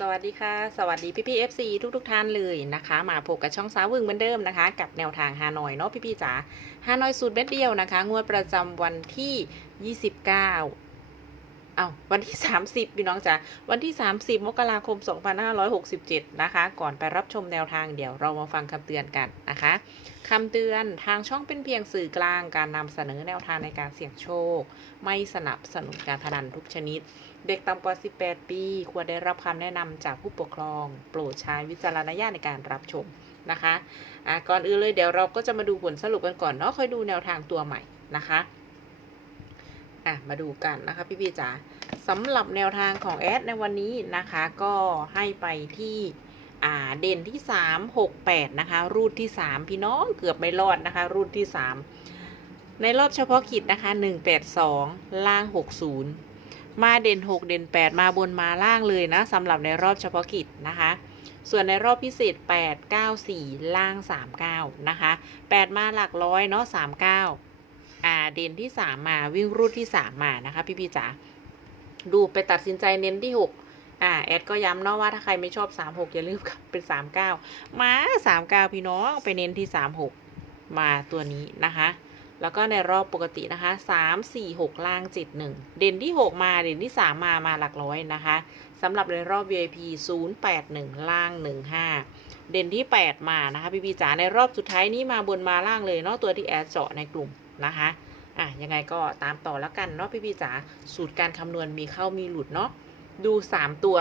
สวัสดีค่ะ สวัสดีพี่พี่เอฟซีทุกทุกท่านเลยนะคะ มาพบกับช่องสาววึงเหมือนเดิมนะคะ กับแนวทางฮานอยเนาะพี่พี่จ๋าฮานอยสูตรเม็ดเดียวนะคะ งวดประจำวันที่ 29 เอาวันที่ 30 พี่น้องจ๋าวันที่ 30 มกราคม 2567 นะคะ ก่อนไปรับชมแนวทางเดี๋ยวเรามาฟังคำเตือนกันนะคะคำเตือนทางช่องเป็นเพียงสื่อกลางการนำเสนอแนวทางในการเสี่ยงโชค ไม่สนับสนุนการพนันทุกชนิด เด็กต่ำกว่า 18 ปี ควรได้รับคำแนะนำจากผู้ปกครอง โปรดใช้วิจารณญาณในการรับชมนะคะอะก่อนอื่นเลยเดี๋ยวเราก็จะมาดูผลสรุปกันก่อนเนาะค่อยดูแนวทางตัวใหม่นะคะ อะมาดูกันนะคะพี่ๆจ๋าสำหรับแนวทางของแอดในวันนี้นะคะก็ให้ไปที่อ่าเด่นที่ 3 6 8 นะคะ รูดที่ 3 พี่น้องเกือบไม่รอดนะคะ รูดที่ 3 ในรอบเฉพาะกิจนะคะ 182 ล่าง 60 มาเด่น 6 เด่น 8 มาบนมาล่างเลยนะสำหรับในรอบเฉพาะกิจนะคะ ส่วนในรอบพิเศษ 8 9 4 ล่าง 39 นะคะ 8 มาหลักร้อยเนาะ39 อ่าเด่นที่3มมาวิ่งรูดที่3มมานะคะ พี่พี่จ๋าดูไปตัดสินใจเน้นที่6อ่าแอดก็ย้ำเนาะว่าถ้าใครไม่ชอบ36อย่าลืมกลับเป็น39มา39พี่น้องไปเน้นที่36มหกมาตัวนี้นะคะ แล้วก็ในรอบปกตินะคะ3 4 6ล่าง7 1เด่นที่6มาเด่นที่3มามาหลักร้อยนะคะสำหรับในรอบ VIP 0 8 1 ล่าง 1 5 เด่นที่ 8 มานะคะพี่พีจ๋าในรอบสุดท้ายนี้มาบนมาล่างเลยเนาะตัวที่แอดเจาะในกลุ่ม นะคะอะยังไงก็ตามต่อแล้วกันเนาะพี่พีจ๋าสูตรการคำนวณมีเข้ามีหลุดเนาะดู 3 ตัว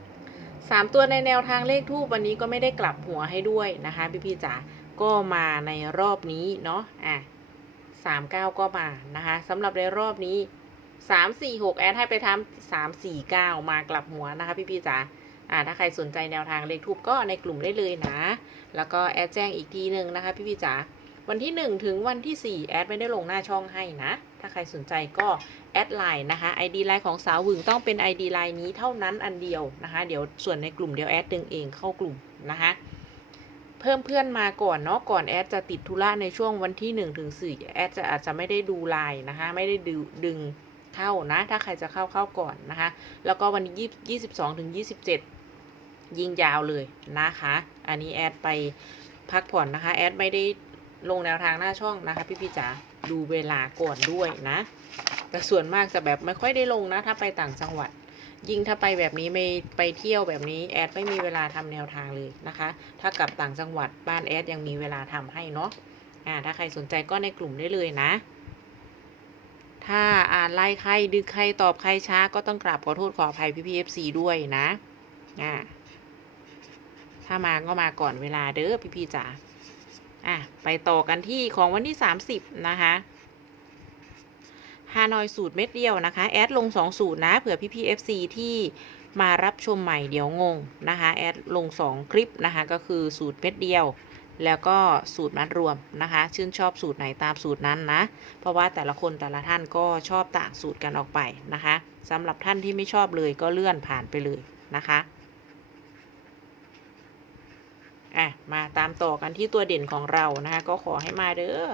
3ตัวในแนวทางเลขทูปวันนี้ก็ไม่ได้กลับหัวให้ด้วยนะคะพี่พีจ๋าก็มาในรอบนี้เนาะอะสามเก้าก็มานะคะสำหรับในรอบนี้สามสี่หกแอดให้ไปทำสามสี่เก้ามากลับหัวนะคะพี่พี่จ๋าอ่าถ้าใครสนใจแนวทางเลขทูบก็ในกลุ่มได้เลยนะ แล้วก็แอดแจ้งอีกทีหนึ่งนะคะพี่พี่จ๋า วันที่หนึ่งถึงวันที่สี่แอดไม่ได้ลงหน้าช่องให้นะ ถ้าใครสนใจก็แอดไลน์นะคะ ID ไลน์ของสาวหวึงต้องเป็น ID ไลน์นี้เท่านั้นอันเดียวนะคะ เดี๋ยวส่วนในกลุ่มเดี๋ยวแอดดึงเองเข้ากลุ่มนะคะเพิ่มเพื่อนมาก่อนเนาะก่อนแอดจะติดธุระในช่วงวันที่1ถึง4แอดจะอาจจะไม่ได้ดูไลน์นะคะ ไม่ได้ดึงดึงเข้านะ ถ้าใครจะเข้าเข้าก่อนนะคะ แล้วก็วันที่ยี่สิบสองถึงยี่สิบเจ็ดยิงยาวเลยนะคะ อันนี้แอดไปพักผ่อนนะคะ แอดไม่ได้ ลงแนวทางหน้าช่องนะคะพี่พี่จ๋าดูเวลาก่อนด้วยนะ แต่ส่วนมากจะแบบไม่ค่อยได้ลงนะ ถ้าไปต่างจังหวัด ยิ่งถ้าไปแบบนี้ไม่ไปเที่ยวแบบนี้แอดไม่มีเวลาทำแนวทางเลยนะคะ ถ้ากลับต่างจังหวัดบ้านแอดยังมีเวลาทำให้เนาะอ่าถ้าใครสนใจก็ในกลุ่มได้เลยนะ ถ้าอ่านไล่ใครดึกใครตอบใครช้า ก็ต้องกราบขอโทษขออภัยพี่พีเอฟซีด้วยนะอ่าถ้ามาก็มาก่อนเวลาเด้อพี่พี่จ๋า อะ ไปต่อกันที่ของวันที่ 30 นะคะฮานอยสูตรเม็ดเดียวนะคะ แอดลง 2 สูตรนะ เผื่อพี่พี่เอฟซีที่มารับชมใหม่เดี๋ยวงงนะคะ แอดลง 2 คลิปนะคะ ก็คือสูตรเม็ดเดียว แล้วก็สูตรมัดรวมนะคะ ชื่นชอบสูตรไหนตามสูตรนั้นนะ เพราะว่าแต่ละคนแต่ละท่านก็ชอบต่างสูตรกันออกไปนะคะสำหรับท่านที่ไม่ชอบเลยก็เลื่อนผ่านไปเลยนะคะ อะ มาตามต่อกันที่ตัวเด่นของเรานะคะ ก็ขอให้มาเด้อ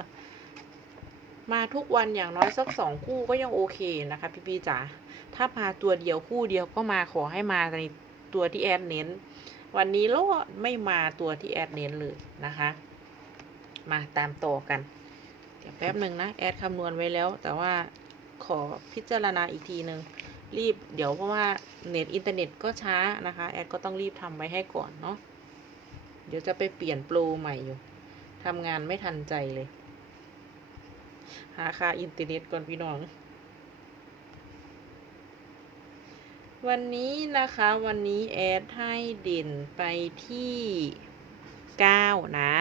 มาทุกวันอย่างน้อยสักสองคู่ก็ยังโอเคนะคะ พี่พี่ๆจ๋า ถ้ามาตัวเดียวคู่เดียวก็มาขอให้มาในตัวที่แอดเน้น วันนี้โลดไม่มาตัวที่แอดเน้นเลยนะคะ มาตามต่อกัน เดี๋ยวแป๊บหนึ่งนะ แอดคำนวณไว้แล้ว แต่ว่าขอพิจารณาอีกทีหนึ่งรีบ เดี๋ยวเพราะว่าเน็ตอินเทอร์เน็ตก็ช้านะคะ แอดก็ต้องรีบทำไว้ให้ก่อนเนาะ เดี๋ยวจะไปเปลี่ยนโปรใหม่อยู่ทำงานไม่ทันใจเลย หาค่าอินเทอร์เน็ตก่อนพี่น้อง วันนี้นะคะวันนี้แอดให้เด่นไปที่9นะ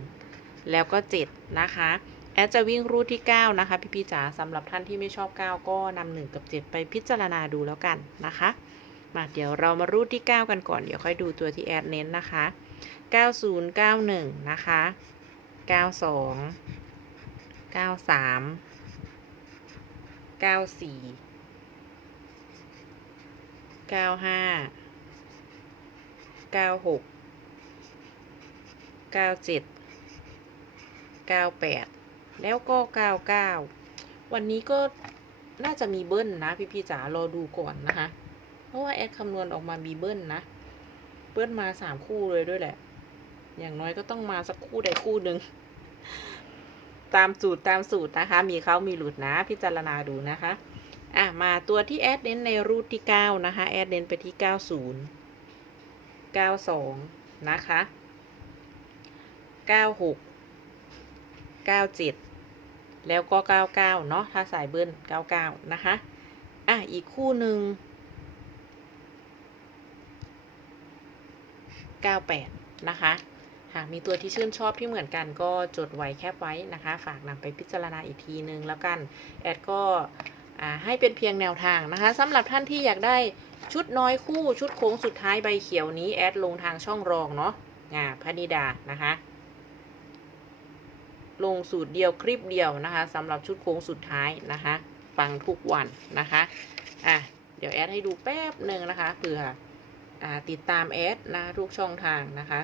1แล้วก็7นะคะแอดจะวิ่งรูทที่ 9 นะคะ พี่พี่จ๋าสำหรับท่านที่ไม่ชอบ 9 ก็นำ1กับ 7 ไปพิจารณาดูแล้วกันนะคะ มาเดี๋ยวเรามารูทที่ 9 กันก่อน เดี๋ยวค่อยดูตัวที่แอดเน้นนะคะ 9091 นะคะ 92 93 94เก้าห้าเก้าหกเก้าเจ็ดเก้าแปดแล้วก็เก้าเก้าวันนี้ก็น่าจะมีเบิ้ลนะ พี่พี่ๆจ๋ารอดูก่อนนะคะ เพราะว่าแอดคำนวณออกมามีเบิ้ลนะ เบิ้ลมาสามคู่เลยด้วยแหละ อย่างน้อยก็ต้องมาสักคู่ใดคู่หนึ่ง ตามสูตรตามสูตรนะคะ มีเขามีหลุดนะ พิจารณาดูนะคะ อะ มาตัวที่แอดเน้นในรูทที่เก้านะคะ แอดเน้นไปที่เก้าศูนย์เก้าสองนะคะเก้าหกเก้าเจ็ดแล้วก็เก้าเก้าเนาะ ถ้าสายเบิ้ลเก้าเก้านะคะ อะ อีกคู่หนึ่ง เก้าแปดนะคะ หากมีตัวที่ชื่นชอบที่เหมือนกันก็จดไว้แคบไว้นะคะ ฝากนำไปพิจารณาอีกทีนึงแล้วกันแอดก็ให้เป็นเพียงแนวทางนะคะสำหรับท่านที่อยากได้ชุดน้อยคู่ชุดโค้งสุดท้ายใบเขียวนี้แอดลงทางช่องรองเนาะอ่าพนิดานะคะ ลงสูตรเดียวคลิปเดียวนะคะสำหรับชุดโค้งสุดท้ายนะคะ ฟังทุกวันนะคะอะเดี๋ยวแอดให้ดูแป๊บหนึ่งนะคะเผื่ออ่า ติดตามแอดนะทุกช่องทางนะคะ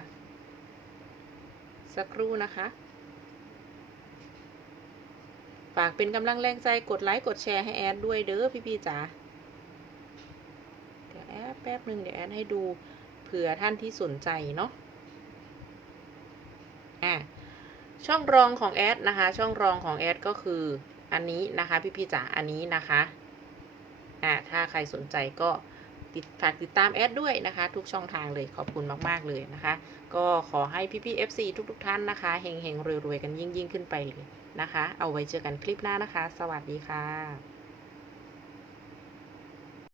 สักครู่นะคะ ฝากเป็นกำลังแรงใจกดไลค์กดแชร์ให้แอดด้วยเด้อพี่ๆจ๋าเดี๋ยวแอดแป๊บหนึ่งเดี๋ยวแอดให้ดูเผื่อท่านที่สนใจเนาะอะช่องรองของแอดนะคะ ช่องรองของแอดก็คืออันนี้นะคะ พี่ๆจ๋าอันนี้นะคะอะถ้าใครสนใจก็ ติดฝากติดตามแอดด้วยนะคะ ทุกช่องทางเลยขอบคุณมาก ๆ เลยนะคะ ก็ขอให้พี่ๆ FC ทุก ๆ ท่านนะคะเฮงๆรวยๆ กันยิ่ง ๆ ขึ้นไปเลยนะคะ เอาไว้เจอกันคลิปหน้านะคะ สวัสดีค่ะ